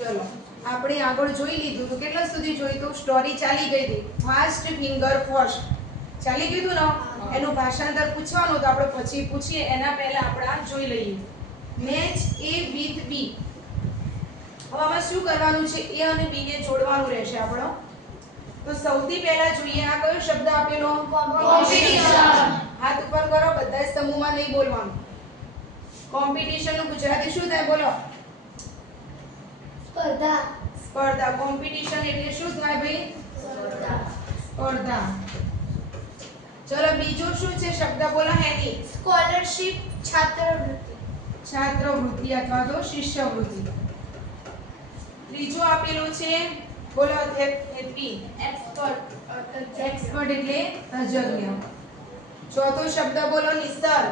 ચલો આપણે આગળ જોઈ લીધું તો કેટલા સુધી જોઈ તો સ્ટોરી ચાલી ગઈ હતી ફાસ્ટ ફિંગર ફર્સ્ટ ચાલી ગયું ને એનું ભાષાંતર પૂછવાનું તો આપણે પછી પૂછીએ એના પહેલા આપણે આ જોઈ લઈએ મેચ A with B હવે આમાં શું કરવાનું છે A અને B ને જોડવાનું રહેશે આપણો તો સૌથી પહેલા જોઈએ આ કયો શબ્દ આપેલો કોમ્પિટિશન હાથ ઉપર કરો બધા સમૂહમાં નહીં બોલવાનું કોમ્પિટિશન નું ગુજરાતી શું થાય બોલો સ્પર્ધા સ્પર્ધા કોમ્પિટિશન એટલે શું થાય ભાઈ સ્પર્ધા ચલો બીજું શું છે શબ્દ બોલો હેની સ્કોલરશિપ છાત્રવૃત્તિ છાત્રવૃત્તિ અથવા તો શિષ્યવૃત્તિ ત્રીજું આપેલું છે બોલો હેપી એક્સપર્ટ એક્સપર્ટ એટલે તજજ્ઞ ચોથો શબ્દ બોલો નિસર્ગ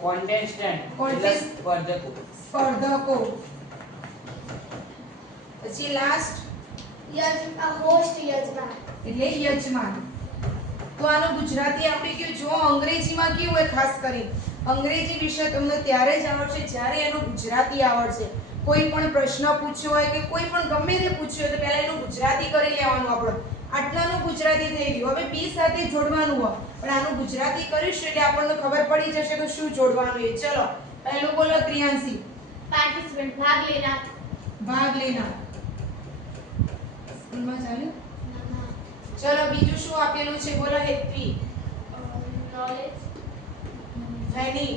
કોન્ટેસ્ટન્ટ Contest- સ્પર્ધકો સ્પર્ધકો પછી લાસ્ટ હોસ્ટ યજમાન એટલે યજમાન તો આનું ગુજરાતી આપણે કયું જો અંગ્રેજીમાં કેવું હોય ખાસ કરી અંગ્રેજી વિષય તમને ત્યારે જ આવડશે જ્યારે એનું ગુજરાતી આવડશે કોઈ પણ પ્રશ્ન પૂછ્યો હોય કે કોઈ પણ ગમે તે પૂછ્યું હોય તો પહેલા એનું ગુજરાતી કરી લેવાનું આપણે આટલાનું ગુજરાતી થઈ ગયું હવે બી સાથે જોડવાનું હોય પણ આનું ગુજરાતી કરીશું એટલે આપણને ખબર પડી જશે કે શું જોડવાનું એ ચલો પહેલું બોલો ક્રિયાંશી પાર્ટિસિપન્ટ ભાગ લેનાર ભાગ લેનાર સ્કૂલમાં ચાલ્યું ચલો બીજું શું આપેલું છે બોલો હેતવી નોલેજ એની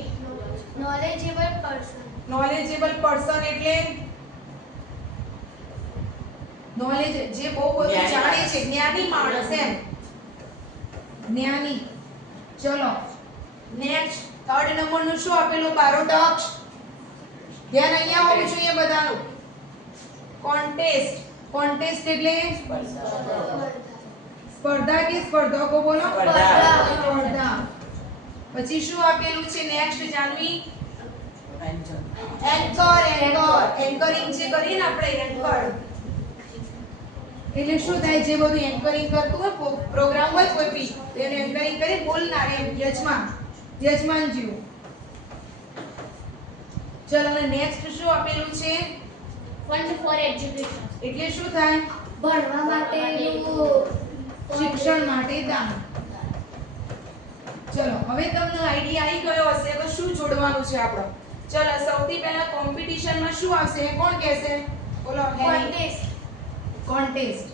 નોલેજેબલ પર્સન નોલેજેબલ પર્સન એટલે નોલેજ જે બહુ બધું જ્ઞાની જાણે માણસ. છે જ્ઞાની માણસ એમ જ્ઞાની ચલો નેક્સ્ટ થર્ડ નંબર નું શું આપેલું બારોટક્ષ ધ્યાન અહીંયા હોવું જોઈએ બધાનું કોન્ટેસ્ટ કોન્ટેસ્ટ એટલે સ્પર્ધા કે સ્પર્ધકો બોલો સ્પર્ધા. સ્પર્ધા પછી શું આપેલું છે નેક્સ્ટ જાનવી એન્કરિંગ જે કરીને આપણે એન્કર એટલે શું થાય જે બધું એન્કરિંગ કરતું હોય પ્રોગ્રામ હોય કોઈ બી તો એને એન્કરિંગ કરી બોલનાર એમ યજમાન જેવું ચલો અને નેક્સ્ટ શું આપેલું છે ફંડ ફોર એજ્યુકેશન એટલે શું થાય ભણવા માટેનું શિક્ષણ માટે દાન ચલો હવે તમને આઈડિયા આવી ગયો હશે કે શું જોડવાનું છે આપણો ચલો સૌથી પહેલા કોમ્પિટિશનમાં શું આવશે કોણ કહેશે બોલો કોન્ટેસ્ટ કોન્ટેસ્ટ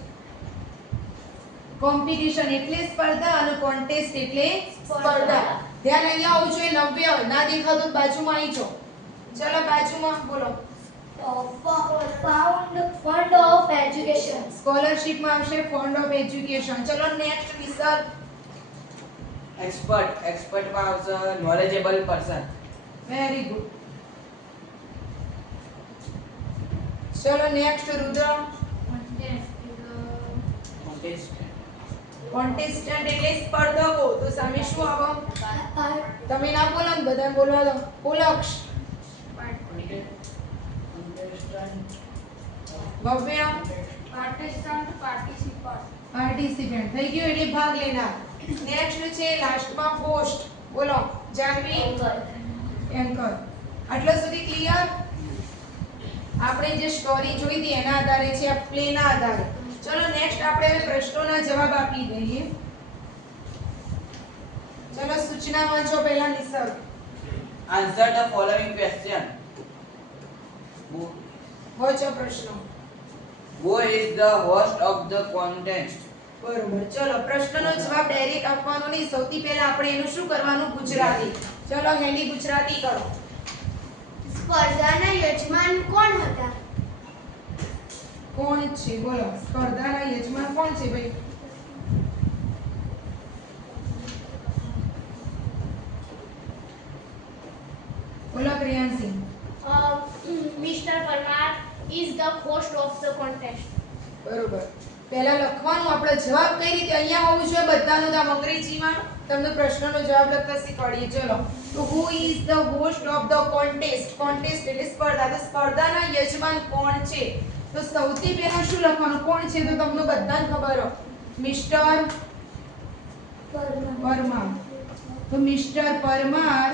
કોમ્પિટિશન એટલે સ્પર્ધા અને કોન્ટેસ્ટ એટલે સ્પર્ધા ધ્યાન અહીંયા આવવું જોઈએ 90 ના દેખાતું તો બાજુમાં આવી જાઓ ચલો બાજુમાં બોલો ફંડ ઓફ એજ્યુકેશન સ્કોલરશિપ માં આવશે ફંડ ઓફ એજ્યુકેશન ચલો નેક્સ્ટ વિસર એક્સપર્ટ માં આવશે નોલેજેબલ પર્સન વેરી ગુડ ચલો નેક્સ્ટ રુદ્ર કોન્ટેસ્ટન્ટ એટલે સ્પર્ધકો તો સામે શું આવો તમે ના બોલો ને બધા બોલવા દો પોલક્ષ ભવ્ય પાર્ટિસિપન્ટ થઈ ગયું એટલે ભાગ લેનાર નેક્સ્ટ છે લાસ્ટમાં હોસ્ટ બોલો જાનવી એન્કર આટલા સુધી ક્લિયર આપણે જે સ્ટોરી જોઈ હતી એના આધારે છે આ પ્લેના આધારે ચલો નેક્સ્ટ આપણે હવે પ્રશ્નોના જવાબ આપી દઈએ ચલો સૂચના વાંચો પહેલા નિસર્ગ આન્સર ધ ફોલોઇંગ ક્વેશ્ચન વાંચો પ્રશ્નો Who is the host of the contest? બરોબર ચલો પ્રશ્નનો જવાબ ડાયરેક્ટ આપવાનો નહીં સૌથી પહેલા આપણે એનું શું કરવાનું ગુજરાતી ચલો હેની ગુજરાતી કરો સ્પર્ધાના યજમાન કોણ હતા કોણ છે બોલો સ્પર્ધાના યજમાન કોણ છે ભાઈ બોલો Priyanshi mister Parmar is the host of the contest બરોબર પહેલા લખવાનું આપણે જવાબ કઈ રીતે અહીંયા હોવું જોઈએ બધાનું તો આમ અંગ્રેજીમાં તમને પ્રશ્નનો જવાબ લખતા શીખવાડીએ ચલો તો who is the host of the contest contest એટલે સ્પર્ધા તો સ્પર્ધાના યજમાન કોણ છે તો સૌથી પહેલા શું લખવાનું કોણ છે તો તમને બધાને ખબર હો મિસ્ટર પરમાર તો મિસ્ટર પરમાર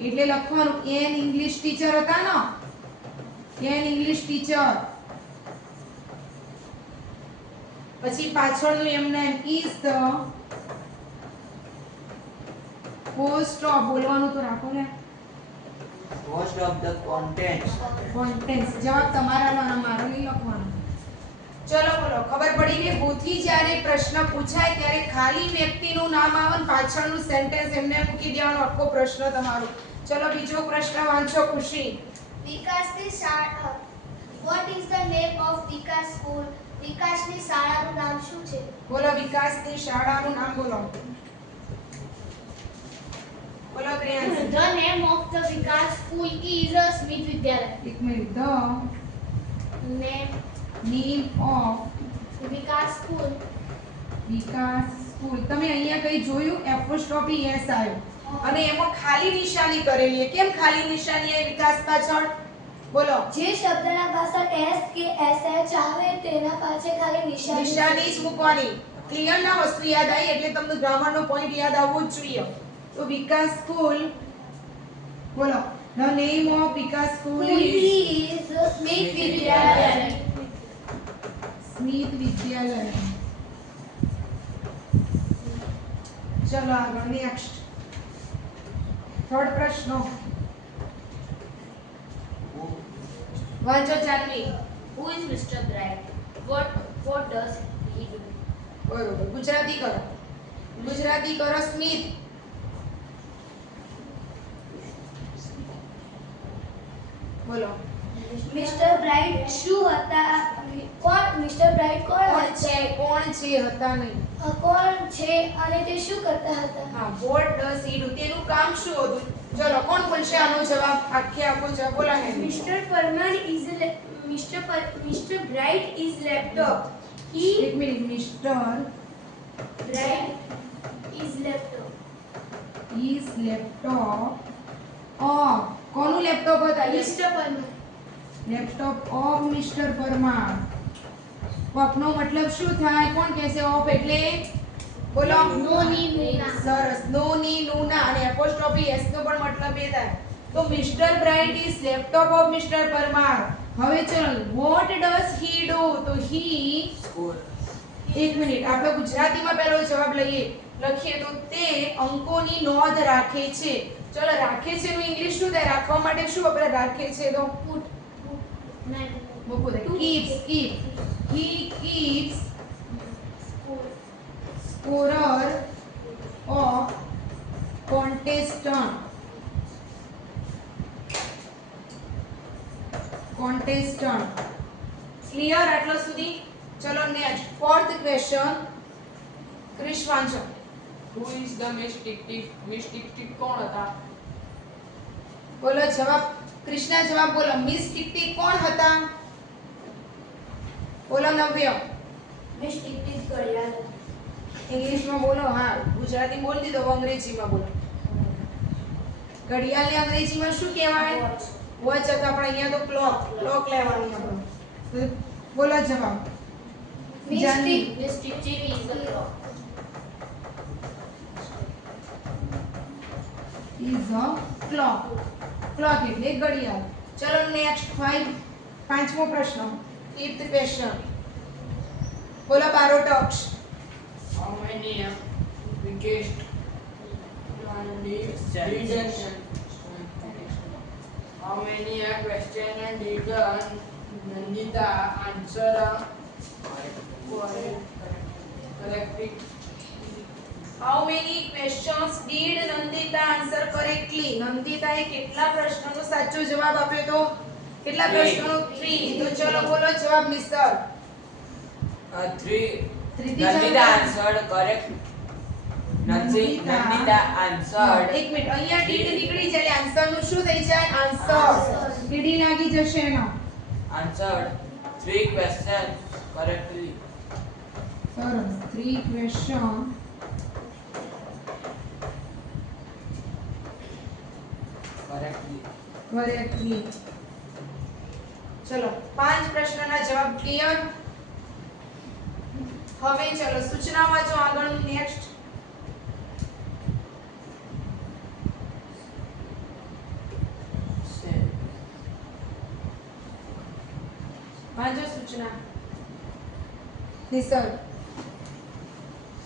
એટલે લખવાનું એન ઇંગ્લિશ ટીચર હતા ને એન ઇંગ્લિશ ટીચર. પછી પાછળનું એમને ઇઝ ધ હોસ્ટ ઓફ, બોલવાનું તો રાખો ને, Host of the contents. કોન્ટેન્ટ્સ. જવાબ તમારાનો અને મારો નહીં લખવાનો. ચલો બોલો, ખબર પડી કે ભૂથી જ્યારે પ્રશ્ન પૂછાય ત્યારે ખાલી વ્યક્તિનું નામ આવે ને પાછળનું સેન્ટેન્સ એમને મૂકી દેવાનો, આખો પ્રશ્ન તમારો. ચલો બીજો પ્રશ્ન વાંચો ખુશી. વિકાસની શાળા What is the name of Vikas school? વિકાસની શાળાનું નામ શું છે? બોલો વિકાસની શાળાનું નામ બોલો. બોલો Priyansh. The name of the Vikas school is સ્મિત વિદ્યાલય. એક minute. The Name name of Vikas school. Vikas school. તમે અહીંયા કઈ જોયું? એપોસ્ટ્રોફી એસ આવ્યો અને એમાં ખાલી નિશાની કરેલી છે. કેમ ખાલી નિશાની આવી વિકાસ પાછળ? બોલો. જે શબ્દના પાછળ એસ કે એસએચ આવે તેના પાછળ ખાલી નિશાની જ મૂકવાની. ક્લિયર ના વસ્તુ યાદ આવી એટલે તમને ગ્રામરનો પોઈન્ટ યાદ આવવો જ જોઈએ. તો વિકાસ સ્કૂલ બોલો. The name of Vikas school is Smit Vidyalaya. Smit Vidyalaya. ચલો આગળ નેક્સ્ટ. થર્ડ પ્રશ્ન વાંચો ચાલવી. Who is Mr. Bright? What does he do? બરોબર. ગુજરાતી કરો. ગુજરાતી કરો સ્મિત. બોલો. મિસ્ટર બ્રાઇટ શું હતા? કોણ મિસ્ટર બ્રાઇટ કોણ કોણ હતા? છે? કોણ છે? હતા નહીં. કોણ છે અને તે શું કરતા હતા? હા, what does he do? તેનું કામ શું હતું? ચલો કોણ બોલશે આનો જવાબ? આખો જવાબ બોલા હે. Mister Parmar is mister Bright is laptop. એક મિનિટ. Mister Bright is laptop. Is laptop of. કોનું લેપટોપ હતા? Mister Parmar. Laptop of mister Parmar. Of નો મતલબ શું થાય? કોણ કહેશે ઓફ એટલે? બોલો. નો ની નુના. સરસ. નો ની નુના અને એપોસ્ટ્રોફી એસ નો પણ મતલબ એ થાય. તો mister Bright is laptop of mister Parmar. હવે ચલો વોટ ડઝ હી ડુ? તો હી School. એક મિનિટ. આપણે ગુજરાતીમાં પહેલો જવાબ લખીએ તો તે અંકોની નોંધ રાખે છે. ચલો રાખે છે નું ઇંગ્લિશ શું થાય? રાખવા માટે શું આપણે રાખે છે? તો મૂકું દે. keeps. He keeps scorer of contestant. Clear આટલો સુધી? ચલો નેક્સ્ટ ફોર્થ ક્વેશ્ચન. ક્રિશ વાંચો. Who is the Miss Tick Tick? Miss Tick Tick કોણ હતા? બોલો જવાબ. ક્રિશના જવાબ બોલો. મિસ ટિકટિક કોણ હતા? બોલો નવ્ય. મિસ ટિકટિક ઘડિયાળ. ઇંગ્લિશમાં બોલો. હા, ગુજરાતી બોલ દીધો, હવે અંગ્રેજીમાં બોલો. ઘડિયાળને અંગ્રેજીમાં શું કહેવાય? વોચ હતો. આપણે અહીંયા તો ક્લોક લેવાની આપણે. તો બોલો જવાબ. Miss Janvi. Miss Tick Tick is a clock. Is a clock. Clock એટલે ઘડિયાળ. ચલો નેક્સ્ટ પાંચમો પ્રશ્ન. Fifth question. બોલો બારોટક્ષ. How many wickets did How many question did Nandita answer correctly? How many questions did Nandita answer correctly? નંદિતાએ કેટલા પ્રશ્નોનો સાચો જવાબ આપ્યો તો? કેટલા પ્રશ્નોનો? 3. તો ચલો બોલો જવાબ મિસ્ટર. 3. ત્રીજી Nandita જવાબ. answered correct. Nandita. Nandita answered. એક મિનિટ. અહીંયા ડીડ નીકળી જાય આન્સર નું શું થઈ જાય? આન્સર. ડીડી લાગી જશે એનો. Answered 3 questions correctly. સરસ. 3 question correctly. ચલો 5 પ્રશ્નના જવાબ ક્લિયર. હવે ચલો સૂચના વાંચો આગળનું નેક્સ્ટ. વાંચો સૂચના નિસર્ગ.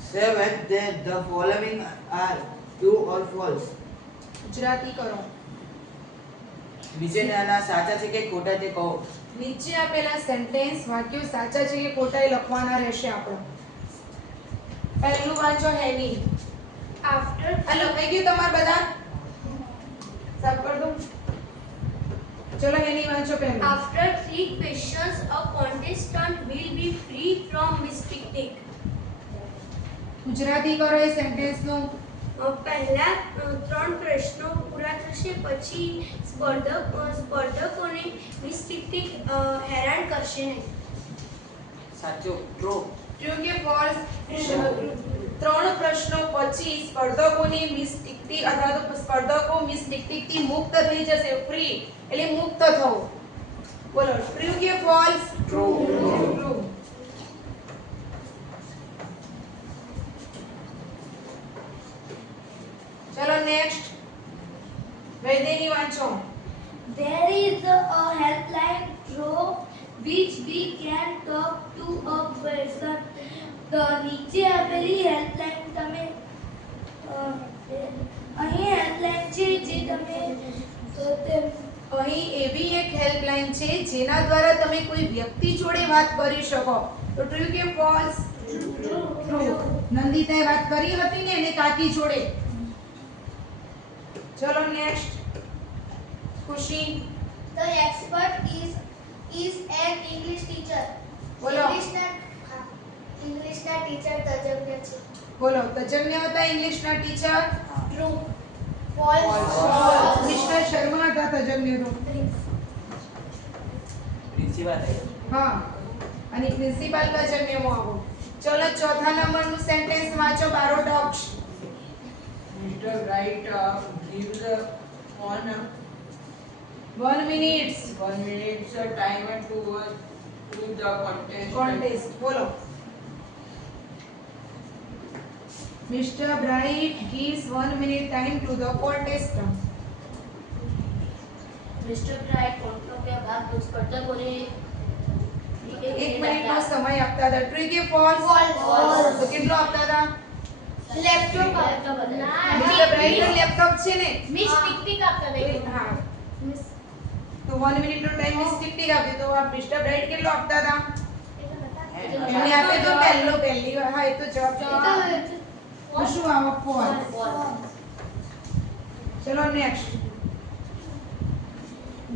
Say whether the following are true or false. Gujarati કરો. નીચેનાના સાચા છે કે ખોટા તે કહો. નીચે આપેલા સેન્ટેન્સ વાક્યો સાચા છે કે ખોટા એ લખવાના રહેશે આપણો. પહેલું વાંચો હેની. After આ લખાઈ ગયું તમાર બધા? સાફ કર દો. ચલો હેની વાંચો પહેલું. After 3 questions, a contestant will be free from mispicnic. Gujarati કરો એ સેન્ટેન્સ નું. પહેલા 3 પ્રશ્નો પૂરા થશે પછી સ્પર્ધકોને મિસ્પિકનિક હેરાન કરશે નહીં. સાચું. ટ્રુ. ટ્રુ કે ફોલ્સ? 3 પ્રશ્નો પછી સ્પર્ધકોની મિસ્ટિકથી અથવા તો સ્પર્ધકો મિસ્ટિકથી મુક્ત થઈ જશે. ફ્રી એટલે મુક્ત થવું. બોલો ટ્રુ કે ફોલ્સ? ટ્રુ. ટ્રુ. ચલો નેક્સ્ટ વૈદેહી વાંચો. There is a helpline through which we can talk to a person. તો નીચે આપેલી હેલ્પલાઇન તમે અહીં હેલ્પલાઇન છે જે તમે અહીં એવી એક હેલ્પલાઇન છે જેના દ્વારા તમે કોઈ વ્યક્તિ જોડે વાત કરી શકો. તો ટ્રુ કે ફોલ્સ? ટ્રુ. નંદિતાએ વાત કરી હતી ને એને કાકી જોડે. ચલો નેક્સ્ટ ખુશી. The expert is an English teacher. બોલો. ઇંગ્લિશના ટીચર તજજ્ઞ છે. બોલો તજજ્ઞ હતા ઇંગ્લિશના teacher? True. False. Krishna Sharma હતા તજજ્ઞ તો. પ્રિન્સિપાલ. હા અને પ્રિન્સિપાલ તજજ્ઞમાં આવો. ચલો ચોથા નંબરનું સેન્ટેન્સ વાંચો બારોટોક્સ. Mr. Wright gives on 1 minute 1 minute time to the contest. contest. બોલો. Mr. Bright gives 1 minute time to the contestant. Mister Bright કોન્ટો કે ભાગ સ્પર્ધકોને 1 મિનિટનો સમય આપતા હતા. ટ્રુ કે ફોલ્સ? False. તો કેટલો આપતા હતા? લેપટોપ મિસ્ટર બ્રાઇટ લેપટોપ છે ને? મિસ પિકનિક આપતા હતા. હા તો 1 મિનિટનો ટાઈમ મિસ ટિક આપ્યો તો આ મિસ્ટર બ્રાઇટ કેટલો આપતા હતા? એમને આપે તો પહેલી વાર. હા એ તો જવાબ છે. તો શું આવો? ફોલ્સ. ચલો next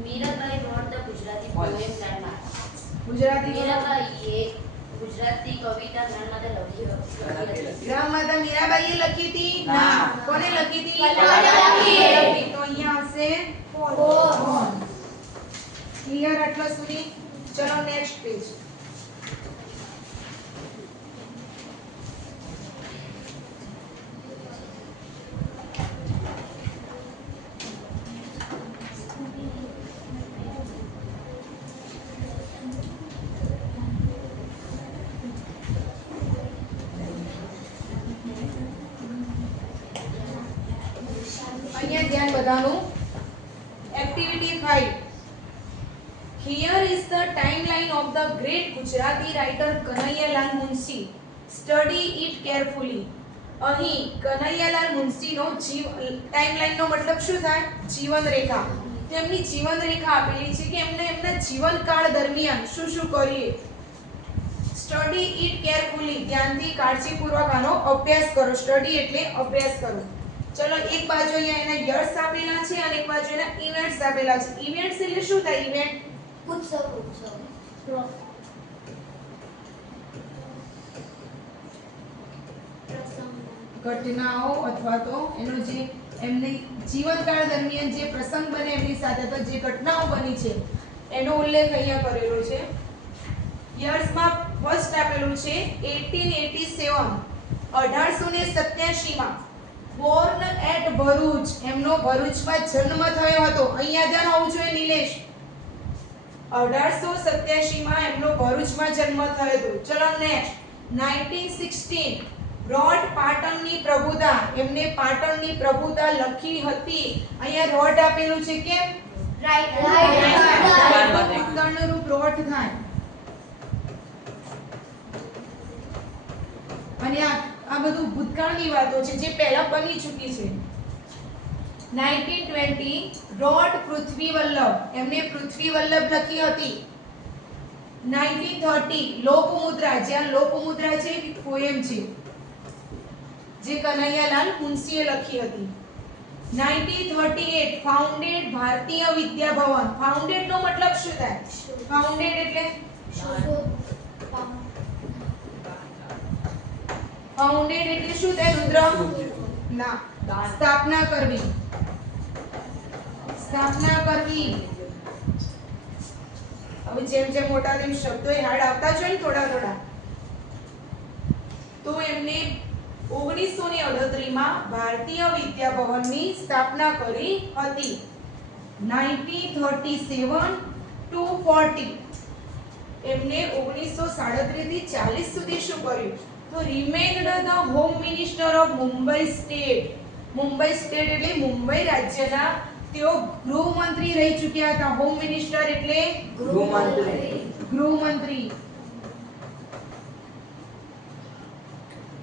Mirabai wrote the Gujarati poem જ્ઞાનમાં. ગુજરાતી મીરાબાઈએ ગુજરાતી કવિતા જ્ઞાનમાંથી લખી હતી. ગ્રામ માતા મીરાબાઈએ લખી હતી? ના. કોને લખી હતી? કલાકારે. તો અહીંયા આવશે ક્લિયર આટલા સુધી. ચલો નેક્સ્ટ પેજ. અહીંયા ધ્યાન બધાનું. Activity 5. Here is the timeline of the great Gujarati writer Kanhaiyalas Munshi. Study it carefully. અહીં કનૈયાલાલ મુનશીનો ટાઈમલાઈનનો મતલબ શું થાય? જીવન રેખા. તેમની જીવન રેખા આપેલી છે કે એમને એમના જીવનકાળ દરમિયાન શું શું કરીએ. Study it carefully. ધ્યાનથી કાળજીપૂર્વક આનો અભ્યાસ કરો. સ્ટડી એટલે અભ્યાસ કરો. ચલો એક બાજુ અહીંયા એના યર્સ આપેલા છે અને એક બાજુ એના ઇવેન્ટ્સ આપેલા છે. ઇવેન્ટ્સ એટલે શું થાય? ઇવેન્ટ ઘટનાઓ અથવા તો એનો જે એમની જીવનકાળ દરમિયાન જે પ્રસંગ બને એમની સાથે તો જે ઘટનાઓ બની છે એનો ઉલ્લેખ અહીંયા કરેલો છે. યર્સમાં ફર્સ્ટ આપેલું છે 1887 1887 માં બોર્ન એટ ભરૂચ. એમનો ભરૂચમાં જન્મ થયો હતો. અહીંયા ધ્યાન હોવું જોઈએ નિલેશ. 1887 માં એમનો ભરૂચમાં જન્મ થયો હતો. ચલો નેક્સ્ટ 1916 રોડ પાટણની પ્રભુતા. એમને પાટણની પ્રભુતા લખી હતી. અહીંયા રોડ આપેલું છે કેમ? રાઈટ. ઉદાહરણરૂપ રોટ થાય. અને આ બધું ભૂતકાળની વાતો છે જે પહેલા બની ચૂકી છે. 1920 રોડ પૃથ્વી વલ્લભ, એમને પૃથ્વી વલ્લભ લખી હતી. 1930 લોપમુદ્રા, જ્યાં લોપમુદ્રા છે એક પોએમ છે જે કનૈયાલાલ મુનશીએ લખી હતી. 1938 ફાઉન્ડેડ ભારતીય વિદ્યા ભવન. ફાઉન્ડેડ નો મતલબ શું થાય? ફાઉન્ડેડ એટલે ફાઉન્ડેડ એટલે શું થાય રુદ્ર? ના, સ્થાપના કરવી. સ્થાપના કરવી. હવે જેમ જેમ મોટા તેમ શબ્દો હાડ આવતા જ હોય ને થોડા થોડા. તો એમને 1938 માં ભારતીય વિદ્યા ભવનની સ્થાપના કરી હતી. 1937 to 40 એમને 1937 થી 40 સુધી શું કર્યું? તો remind the home minister of Mumbai state. Mumbai state એટલે મુંબઈ રાજ્યના તેઓ ગૃહમંત્રી રહી ચૂક્યા હતા. હોમ મિનિસ્ટર એટલે ગૃહમંત્રી.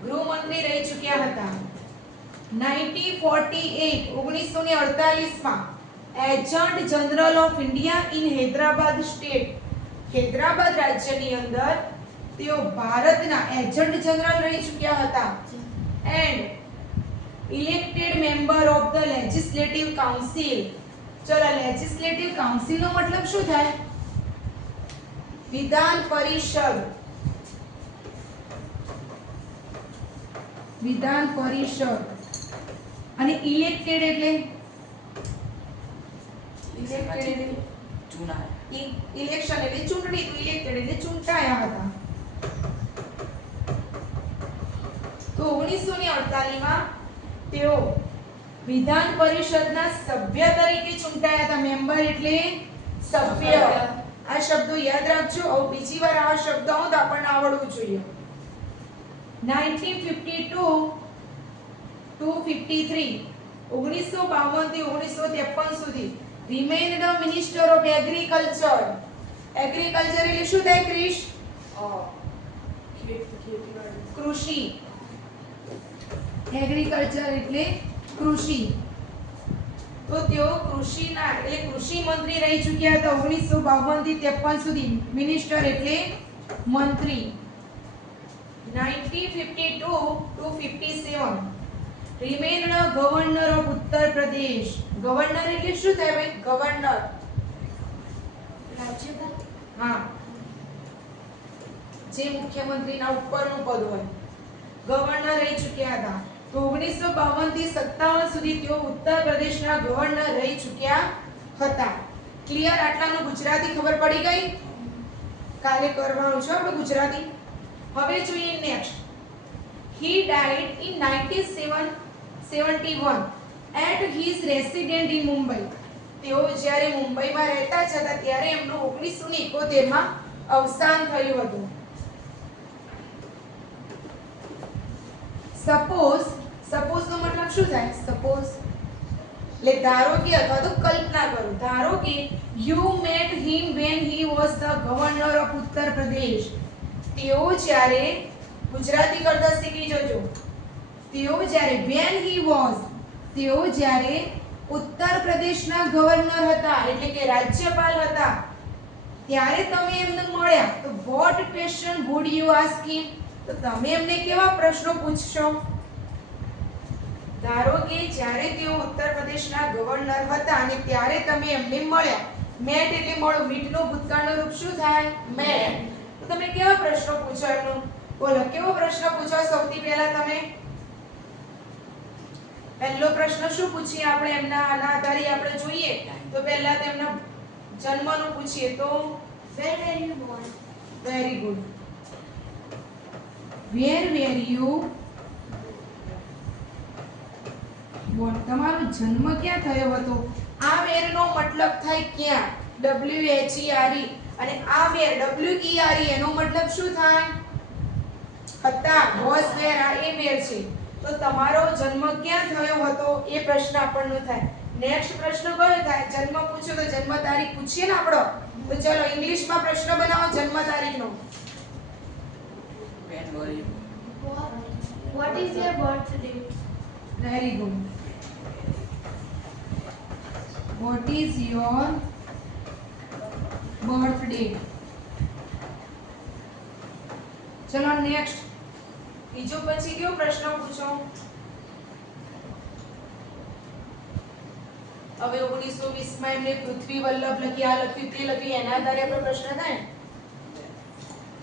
ગૃહમંત્રી રહી ચૂક્યા હતા. 1948 માં agent general of India in Hyderabad state. Hyderabad રાજ્યની અંદર તેઓ ભારતના એજન્ટ જનરલ રહી ચૂક્યા હતા. And elected member of the legislative council. ચલો, લેજિસ્લેટિવ કાઉન્સિલ નો મતલબ શું થાય? વિધાન પરિષદ. વિધાન પરિષદ. અને ઇલેક્ટેડ એટલે ઇલેક્શન એટલે ચૂંટણી. તો ઇલેક્ટેડ એટલે ચૂંટાયા હતા. તો 1948 માં તેઓ વિધાન પરિષદના સભ્ય તરીકે ચૂંટાયા હતા. મેમ્બર એટલે સભ્ય. આ શબ્દો યાદ રાખજો. હવે બીજી વાર આ શબ્દ આવો તો આપણને આવડવું જોઈએ. 1952 to 53 1952 થી 1953 સુધી remain the minister of agriculture. Agriculture એટલે શું થાય ક્રિશ? કૃષિ. એગ્રીકલ્ચર એટલે કૃષિ. તો તેઓ કૃષિના એટલે કૃષિ મંત્રી રહી ચૂક્યા હતા 1952 થી 53 સુધી. મિનિસ્ટર એટલે મંત્રી. 1952 to 57 remain governor of Uttar Pradesh. Governor એટલે શું થાય ભાઈ? ગવર્નર રાજ્યપાલ. હા, જે મુખ્યમંત્રીના ઉપરનું પદ હોય. ગવર્નર રહી ચૂક્યા હતા. તો 1952 થી 57 સુધી તેઓ ઉત્તર પ્રદેશના ગવર્નર રહી ચૂક્યા હતા. ક્લિયર? આટલાનું ગુજરાતી ખબર પડી ગઈ? કાલે કરવાનું છે આપણે ગુજરાતી. હવે જોઈએ next. He died in 1971 at his residence in Mumbai. તેઓ જ્યારે મુંબઈમાં રહેતા હતા ત્યારે એમનું 1971 માં અવસાન થયું હતું. સપોઝ નો મતલબ શું થાય? સપોઝ એટલે ધારો કે અથવા તો કલ્પના કરો. ધારો કે you met him when he was the governor of Uttar Pradesh. તેઓ જ્યારે ગુજરાતી કરતા શીખી જજો. તેઓ જ્યારે when he was તેઓ જ્યારે ઉત્તર પ્રદેશના ગવર્નર હતા એટલે કે રાજ્યપાલ હતા ત્યારે તમે એમને મળ્યા તો what question would you ask him? તો તમે એમને કેવા પ્રશ્નો પૂછશો? ધારો કે જ્યારે તેઓ ઉત્તર પ્રદેશના ગવર્નર હતા અને ત્યારે તમે એમને મળ્યા. મેટ એટલે મળો. મીટનું ભૂતકાળનું રૂપ શું થાય? મેટ. તો તમે કેવા પ્રશ્નો પૂછો એમનો? બોલો, કેવો પ્રશ્ન પૂછો સૌથી પહેલા તમે? પહેલો પ્રશ્ન શું પૂછીએ આપણે એમના આના આધારે આપણે જોઈએ તો પહેલા તેમના જન્મનું પૂછીએ તો Where were you born? Very good. Where were you born? તમારો જન્મ ક્યાં થયો હતો? આ વેર નો મતલબ થાય ક્યાં? WHERE. અને આ વેર WERE એનો મતલબ શું થાય? હતા. was where આ એ વેર છે. તો તમારો જન્મ ક્યાં થયો હતો એ પ્રશ્ન આપણનો થાય. નેક્સ્ટ પ્રશ્ન કયો થાય? જન્મ પૂછ્યો તો જન્મ તારીખ પૂછીએ ને આપણો. તો ચલો ઇંગ્લિશમાં પ્રશ્ન બનાવો જન્મ તારીખનો. When were you? What is your birthday? Very good. What is your birthday? ચલો નેક્સ્ટ. બીજો પછી કયો પ્રશ્ન પૂછો? હવે 1920 માં એમને પૃથ્વી વલ્લભ લખી, આ લખ્યું, તે લખ્યું, એના આધારે આપણો પ્રશ્ન થાય.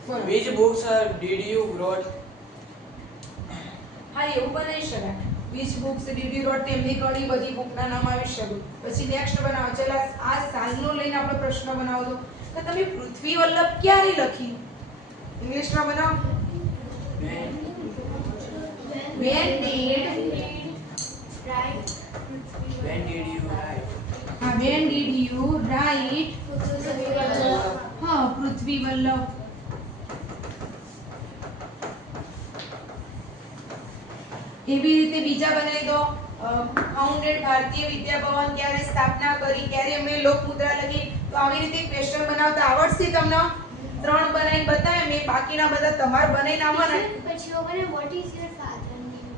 બોલો. Which books did you wrote? હા, એવું બનાવી શકાય. which books did you wrote? તેમની ઘણી બધી બુકના નામ આવી શકે. પછી નેક્સ્ટ બનાવો. ચલો આ સાલનો લઈને આપણે પ્રશ્ન બનાવો તો તમે પૃથ્વી વલ્લભ ક્યારે લખી? ઇંગ્લિશમાં બનાવો. when did હા, when did you write હા પૃથ્વી વલ્લભ? એવી રીતે બીજા બનાવી દો. ફાઉન્ડેડ ભારતીય વિદ્યાભવન ક્યારે સ્થાપના કરી, ક્યારે એમણે લોકમુદ્રા લખી. તો આવી રીતે ક્વેશ્ચન બનાવતા આવડશે તમને? 3 બનાવીને બતાવે મેં, બાકીના બધા તમારે બનાવીને આવવાના. પછી ઓગણે what is your father name?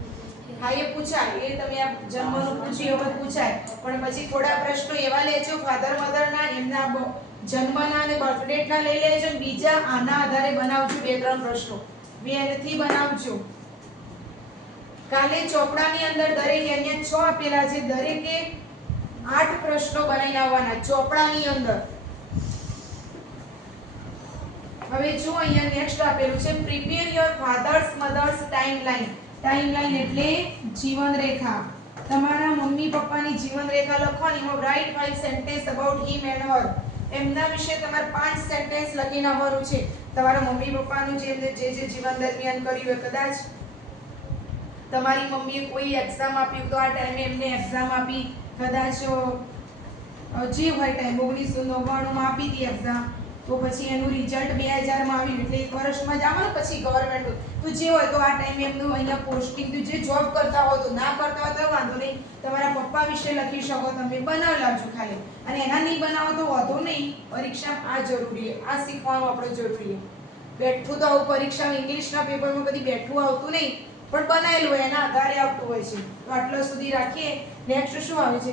હા, એ પૂછાય. એ તમે આ જન્મનું પૂછ્યું હવે પૂછાય. પણ પછી થોડા પ્રશ્નો એવા લેજો ફાધર મધરના, એમના જન્મના અને બર્થ ડેટના લઈ લેજો. બીજા આના આધારે બનાવજો 2-3 પ્રશ્નો. વેનથી બનાવજો. કાલે ચોપડાની અંદર દરેક અહીંયા 6 આપેલા છે, દરેકે 8 પ્રશ્નો બનાવીને આવવાના ચોપડાની અંદર. હવે જો અહીંયા નેક્સ્ટ આપેલું છે prepare your fathers mothers timeline. Timeline એટલે જીવન રેખા. તમારા મમ્મી પપ્પાની જીવન રેખા લખવાની. એમાં write 5 sentence about him and her. એમના વિશે તમારે 5 સેન્ટેન્સ લખીને આવવાનું છે. તમારા મમ્મી પપ્પાનું જે જીવન દરમિયાન કર્યું હોય, કદાચ તમારી મમ્મીએ કોઈ એક્ઝામ આપ્યું તો આ ટાઈમે એમને એક્ઝામ આપી, કદાચ જે હોય ટાઈમ 1999 માં આપી હતી એક્ઝામ, તો પછી એનું રિઝલ્ટ 2000 માં આવ્યું, એટલે 1 વર્ષમાં જ આવે ને પછી ગવર્મેન્ટ. તો જે હોય તો આ ટાઈમે એમનું અહીંયા પોસ્ટિંગ, જે જોબ કરતા હોય તો, ના કરતા હોય તો વાંધો નહીં, તમારા પપ્પા વિશે લખી શકો તમે, બનાવી લાવજો ખાલી. અને એના નહીં બનાવો તો વાંધો નહીં, પરીક્ષામાં આ જરૂરી છે, આ શીખવાનું આપણે જરૂરી છે. બેઠું તો આવું પરીક્ષામાં ઇંગ્લિશના પેપરમાં કદી બેઠું આવતું નહીં, પણ બનાવેલું હોય એના આધારે આવતું હોય છે. તો આટલા સુધી રાખીએ. નેક્સ્ટ શું આવે છે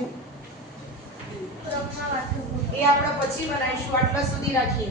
એ આપણે પછી બનાવીશું. આટલા સુધી રાખીએ.